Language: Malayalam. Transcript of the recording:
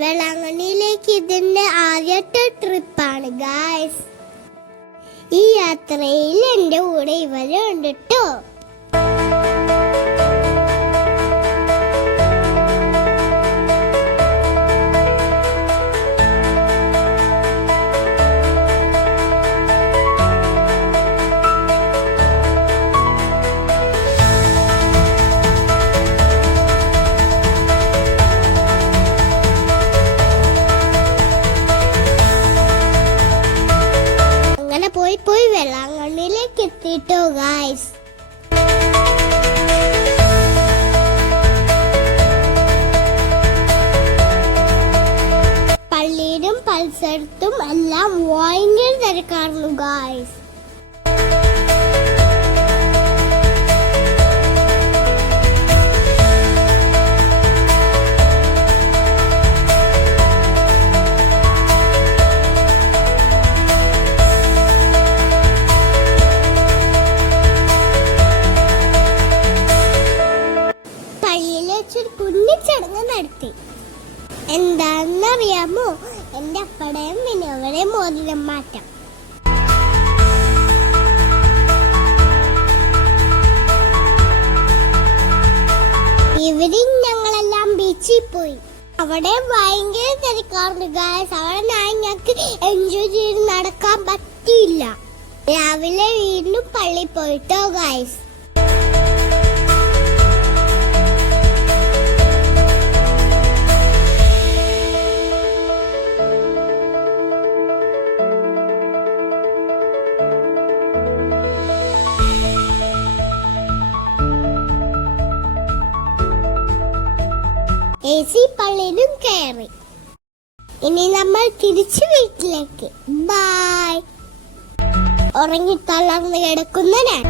വേളാങ്കണ്ണിയിലേക്ക് ഇതിന്റെ ആദ്യത്തെ ട്രിപ്പാണ് ഗായ്സ്. ഈ യാത്രയിൽ എൻ്റെ കൂടെ ഇവരുണ്ട് ട്ടോ. പോയി വേളാങ്കണ്ണിയിലേക്ക് എത്തിട്ടോ ഗായ്സ്. പള്ളിയിലും പരിസരത്തും എല്ലാം ഭയങ്കര തിരക്കായിരുന്നു ഗായ്സ്. കുഞ്ഞിച്ചടങ്ങ് നടത്തി. എന്താണെന്നറിയാമോ? എന്റെ അപ്പടയും വിനോദയും മോതിരം മാറ്റം. ഇവരും ഞങ്ങളെല്ലാം ബീച്ചിൽ പോയി. അവിടെ ഭയങ്കര തിരക്കാറുണ്ട് ഗായ്സ്. അവിടെ ഞങ്ങൾക്ക് എൻജോയ് ചെയ്ത് നടക്കാൻ പറ്റിയില്ല. രാവിലെ വീണ്ടും പള്ളി പോയിട്ടോ ഗായ്സ്. AC പള്ളിയിലും കയറി. ഇനി നമ്മൾ തിരിച്ചു വീട്ടിലേക്ക്. ബൈ. ഉറങ്ങി തളർന്ന് കിടക്കുന്ന ഞാൻ.